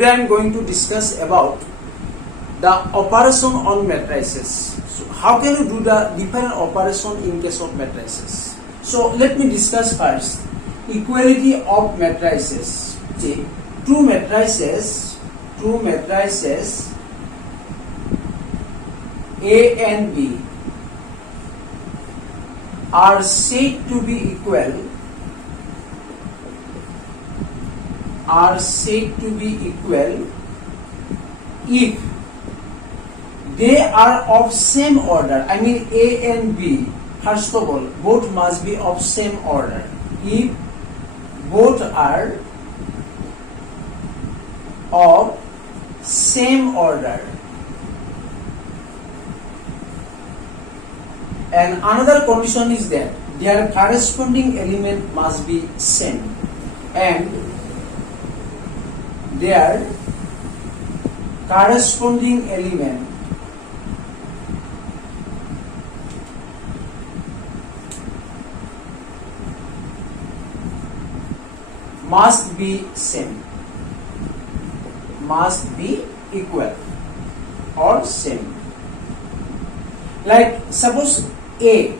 Today I am going to discuss about the operation on matrices. So how can you do the different operation in case of matrices? So let me discuss first equality of matrices. See, two matrices A and B are said to be equal if they are of same order. I mean A and B, first of all, both must be of same order. If both are of same order. And another condition is that their corresponding element must be same, and their corresponding element must be same, must be equal or same. Like suppose A,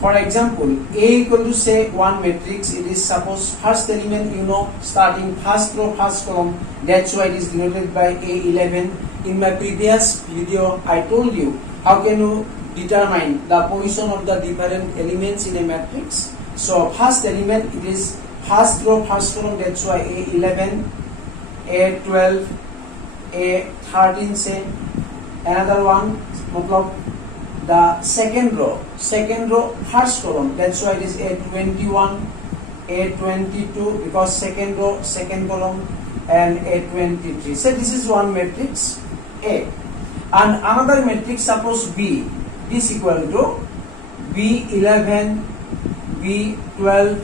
for example, A equal to say one matrix. It is suppose first element, starting first row, first column. That's why it is denoted by A11. In my previous video, I told you how can you determine the position of the different elements in a matrix. So first element, it is first row, first column. That's why A11, A12, A13 same. Another one, the second row, first column. That's why it is A21, A22, because second row, second column, and A23. So this is one matrix A. And another matrix, suppose B, this equal to B11, B12,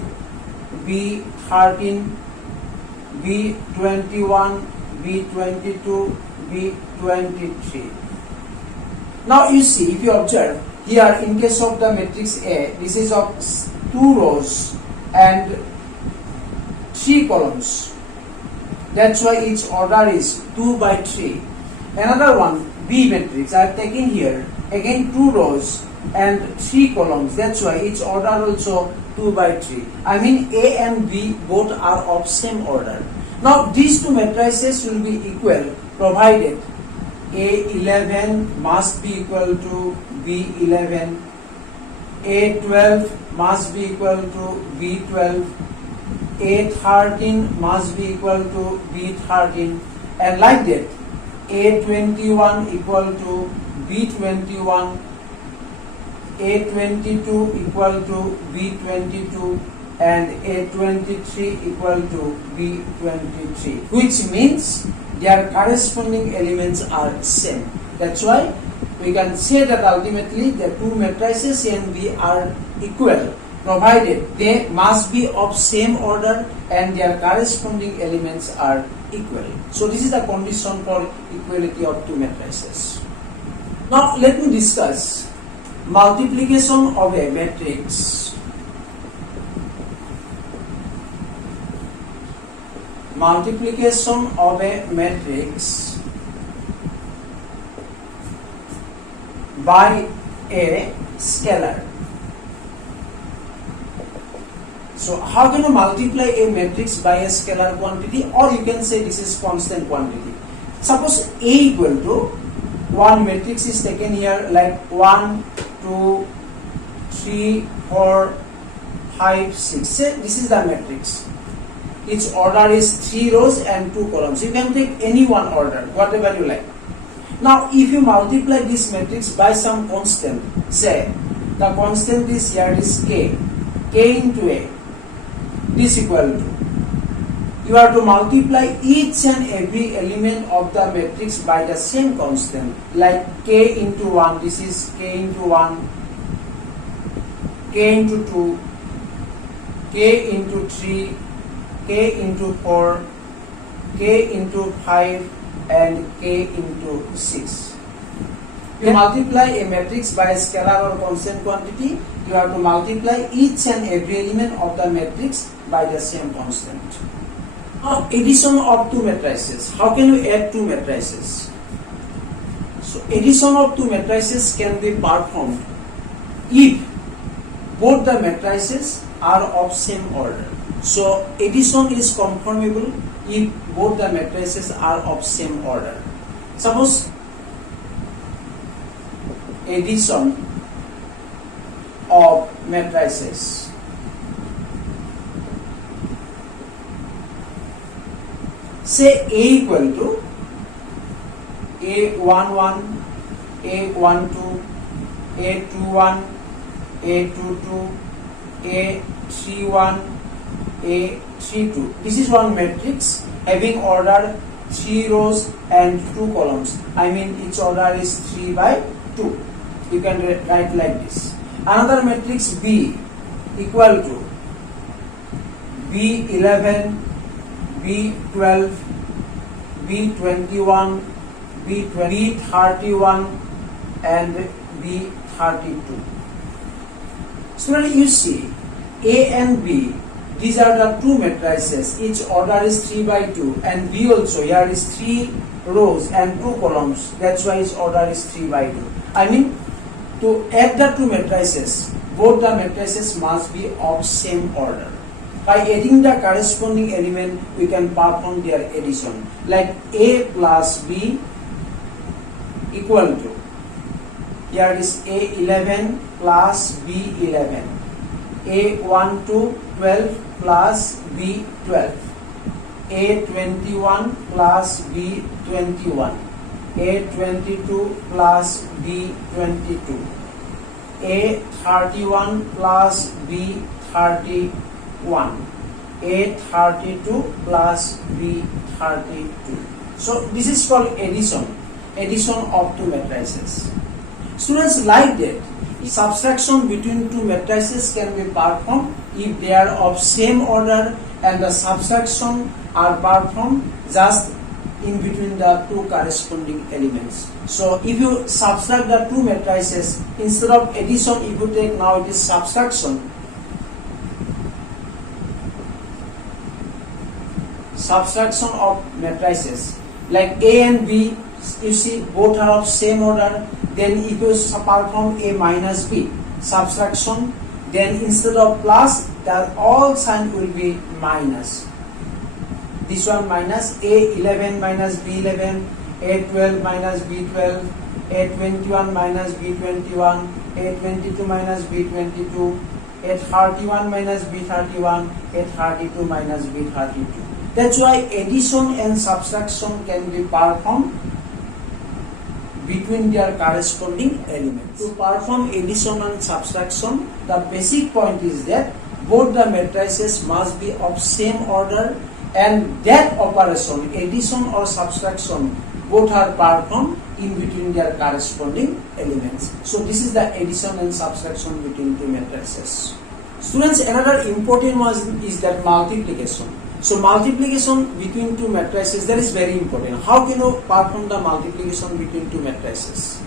B13, B21, B22, B23. Now you see, if you observe here, in case of the matrix A, this is of 2 rows and 3 columns. That's why its order is 2 by 3. Another one, B matrix, I have taken here, again 2 rows and 3 columns. That's why its order also 2 by 3. I mean A and B both are of same order. Now these two matrices will be equal provided A11 must be equal to B11, A12 must be equal to B12, A13 must be equal to B13, and like that A21 equal to B21, A22 equal to B22, and A23 equal to B23, which means their corresponding elements are same. That's why we can say that ultimately the two matrices A and B are equal, provided they must be of same order and their corresponding elements are equal. So this is the condition for equality of two matrices. Now let me discuss multiplication of a matrix. Multiplication of a matrix by a scalar. So how can you multiply a matrix by a scalar quantity, or you can say this is constant quantity. Suppose A equal to one matrix is taken here, like 1, 2, 3, 4, 5, 6. Say this is the matrix. Its order is 3 rows and 2 columns. You can take any one order, whatever you like. Now, if you multiply this matrix by some constant, say the constant is here is K into A, this equal to, you have to multiply each and every element of the matrix by the same constant, like K into 1, this is K into 1, K into 2, K into 3, K into 4, K into 5, and K into 6. You multiply a matrix by a scalar or constant quantity, you have to multiply each and every element of the matrix by the same constant. Now, addition of two matrices. How can we add two matrices? So, addition of two matrices can be performed if both the matrices are of same order. So, addition is conformable if both the matrices are of same order. Suppose addition of matrices. Say A equal to A11, A12, A21, A22, A31, A32. This is one matrix having order 3 rows and 2 columns. I mean each order is 3 by 2. You can write like this. Another matrix B equal to B11, B12, B21, B31 and B32. Student, you see A and B, these are the two matrices. Each order is 3 by 2 and B also, here is 3 rows and 2 columns. That's why its order is 3 by 2. I mean, to add the two matrices, both the matrices must be of same order. By adding the corresponding element, we can perform their addition. Like A plus B equal to, here is A11 plus B11, A12 12 plus B12, A21 plus B21, A22 plus B22, A31 plus B31, A32 plus B32. So this is called addition of two matrices. Students, like that, subtraction between two matrices can be performed if they are of same order and the subtraction are performed just in between the two corresponding elements. So if you subtract the two matrices, instead of addition, if you take now it is subtraction. Subtraction of matrices like A and B, you see both are of same order. Then if you perform A minus B subtraction, then instead of plus, the all sign will be minus. This one minus, A11 minus B11, A12 minus B12, A21 minus B21, A22 minus B22, A31 minus B31, A32 minus B32. That's why addition and subtraction can be performed between their corresponding elements. To perform addition and subtraction, the basic point is that both the matrices must be of same order, and that operation, addition or subtraction, both are performed in between their corresponding elements. So this is the addition and subtraction between two matrices. Students, another important one is that multiplication. So multiplication between two matrices, that is very important. How can you perform the multiplication between two matrices?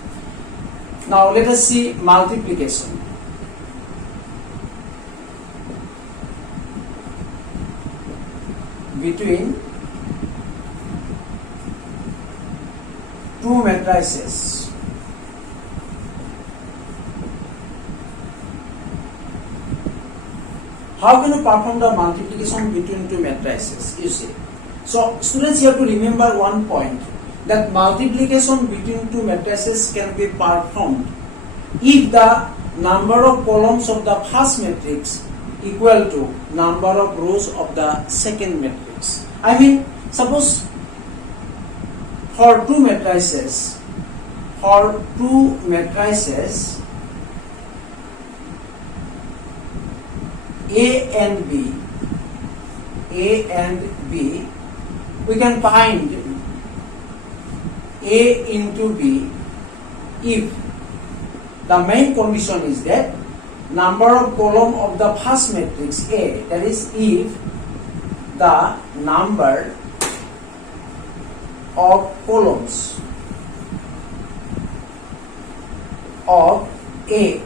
Now let us see multiplication. Between two matrices. How can you perform the multiplication between two matrices? You see. So students, you have to remember one point, that multiplication between two matrices can be performed if the number of columns of the first matrix equal to number of rows of the second matrix. I mean, suppose for two matrices, A and B, we can find A into B if the main condition is that number of column of the first matrix A, that is if the number of columns of A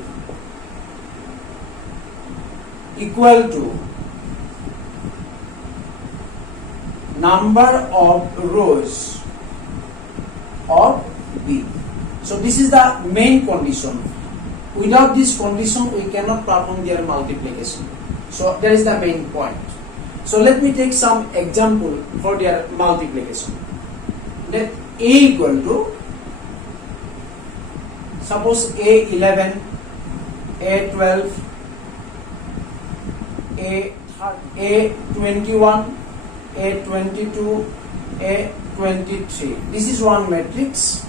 equal to number of rows of B. So this is the main condition. Without this condition, we cannot perform their multiplication. So that is the main point. So let me take some example for their multiplication. Let A equal to, suppose A11, A12, A21, A22, A23. This is one matrix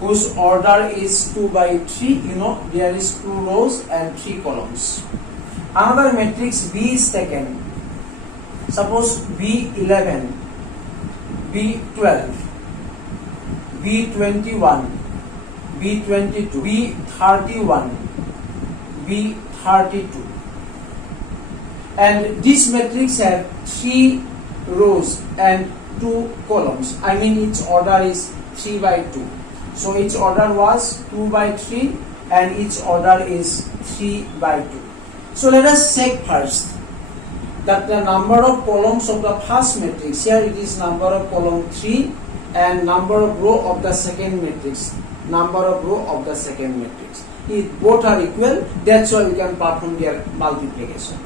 whose order is 2 by 3. You know, there is 2 rows and 3 columns. Another matrix B is taken. Suppose B11, B12, B21, B22, B31, B32. And this matrix have 3 rows and 2 columns. I mean its order is 3 by 2. So its order was 2 by 3 and its order is 3 by 2. So let us check first that the number of columns of the first matrix, here it is number of column 3 and number of row of the second matrix, number of row of the second matrix. If both are equal, that's why we can perform their multiplication.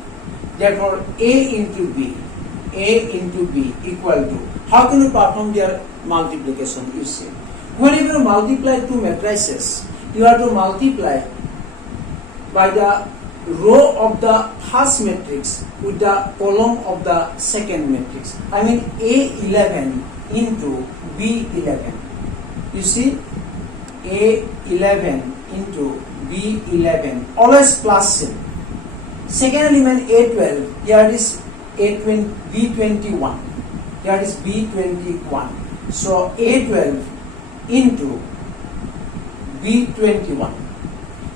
Therefore, A into B equal to, how can you perform their multiplication? You see, whenever you multiply two matrices, you have to multiply by the row of the first matrix with the column of the second matrix. I mean A11 into B11. You see, A11 into B11, always plus sign. Second element A12, here it is B21. Here it is B21. So A12 into B21.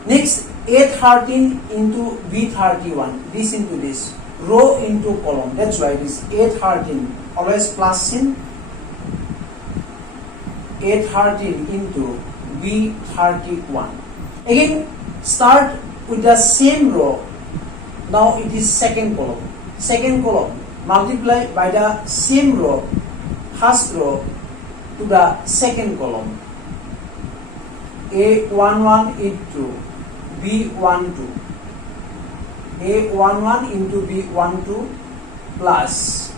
Next, A13 into B31. This into this. Row into column. That's why it is A13. Always plus sign. A13 into B31. Again, start with the same row. Now it is second column. Second column, multiply by the same row, first row to the second column. A11 into B12. A11 into B12 plus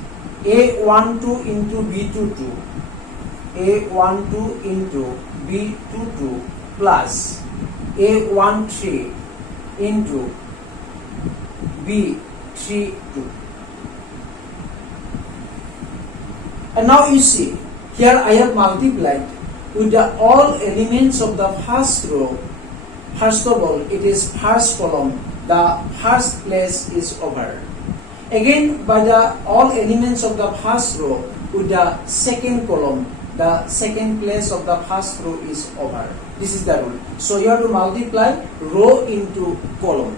A12 into B22. A12 into B22 plus A13 into B32. And now you see, here I have multiplied with the all elements of the first row. First of all, it is first column, the first place is over. Again, by the all elements of the first row with the second column, the second place of the first row is over. This is the rule. So you have to multiply row into column.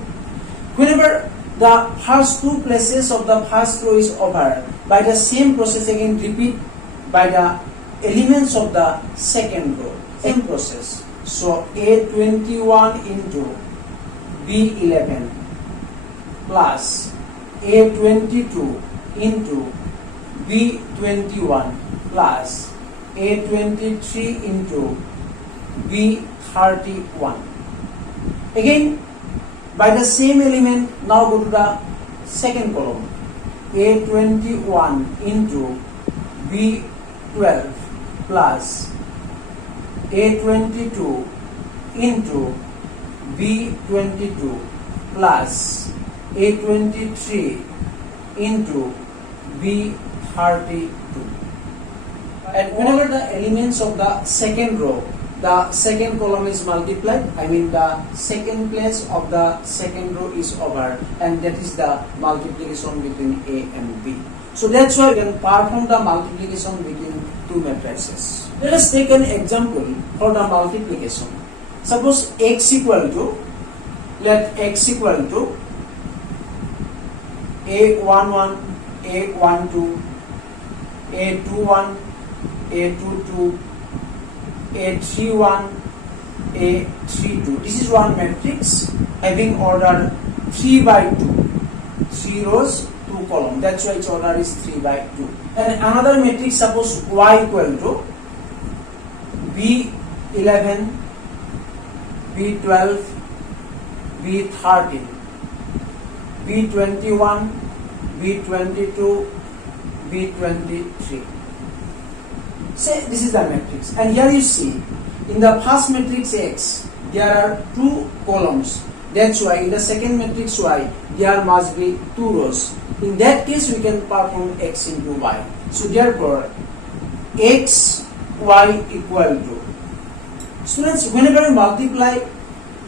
Whenever the first two places of the first row is over, by the same process again repeat by the elements of the second row. Same process. So A21 into B11 plus A22 into B21 plus A23 into B31. Again, by the same element, now go to the second column. A21 into B12 plus A22 into B22 plus A23 into B32. And whenever the elements of the second row, the second column is multiplied, I mean the second place of the second row is over, and that is the multiplication between A and B. So that's why we can perform the multiplication between two matrices. Let us take an example for the multiplication. Suppose x equal to, let x equal to A11, A12, A21, A22, A31, A32. This is one matrix having order 3 by 2. 3 rows, 2 2 column. That's why its order is 3 by 2. And another matrix, suppose Y equal to B11, B12, B13, B21, B22, B23. Say this is the matrix, and here you see in the first matrix X there are 2 columns. That's why in the second matrix Y there must be 2 rows. In that case we can perform X into Y. So therefore X Y equal to, students, whenever you multiply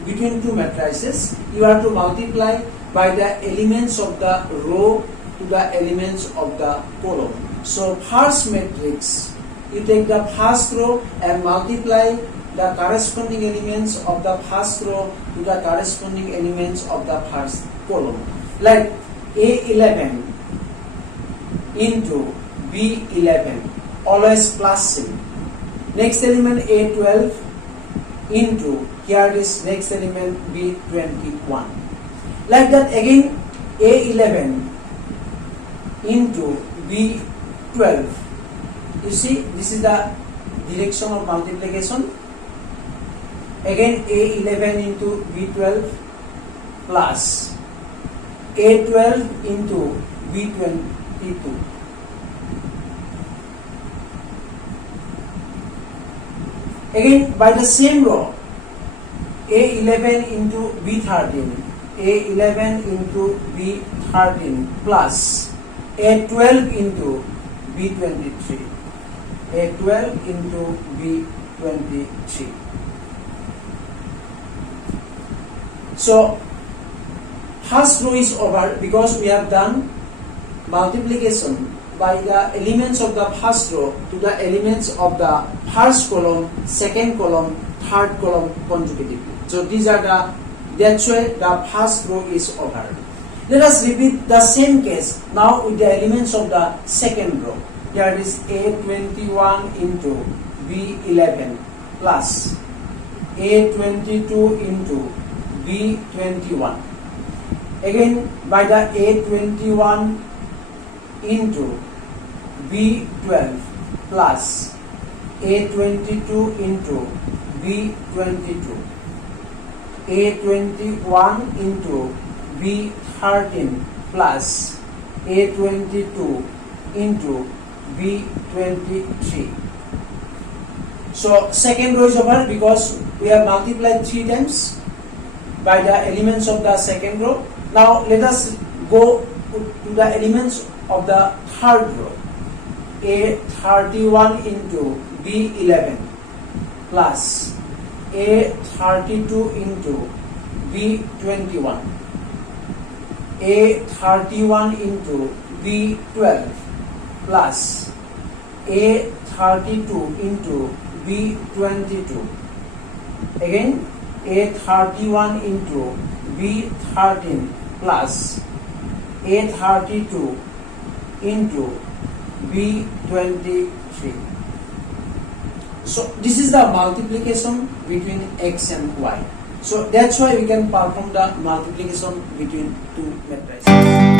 between 2 matrices, you have to multiply by the elements of the row to the elements of the column. So first matrix, you take the first row and multiply the corresponding elements of the first row to the corresponding elements of the first column. Like A11 into B11, always plus sign. Next element A12 into, here is next element B21. Like that again A11 into B12. You see, this is the direction of multiplication. Again A11 into B12 plus A12 into B22. Again by the same row, A11 into B13, A11 into B13 plus A12 into B23, A12 into B23. So first row is over because we have done multiplication by the elements of the first row to the elements of the first column, second column, third column consecutively. So these are that's why the first row is over. Let us repeat the same case now with the elements of the second row. Here is A21 into B11 plus A22 into B21. Again by the A21 into B12 plus A22 into B22, A21 into B13 plus A22 into B23. So second row is over because we have multiplied 3 times by the elements of the second row. Now let us go to the elements of the third row. A31 into B11 plus A32 into B21, A31 into B12 plus A32 into B22. Again A31 into B13 plus A32 into B23. So this is the multiplication between X and Y. So that's why we can perform the multiplication between 2 matrices.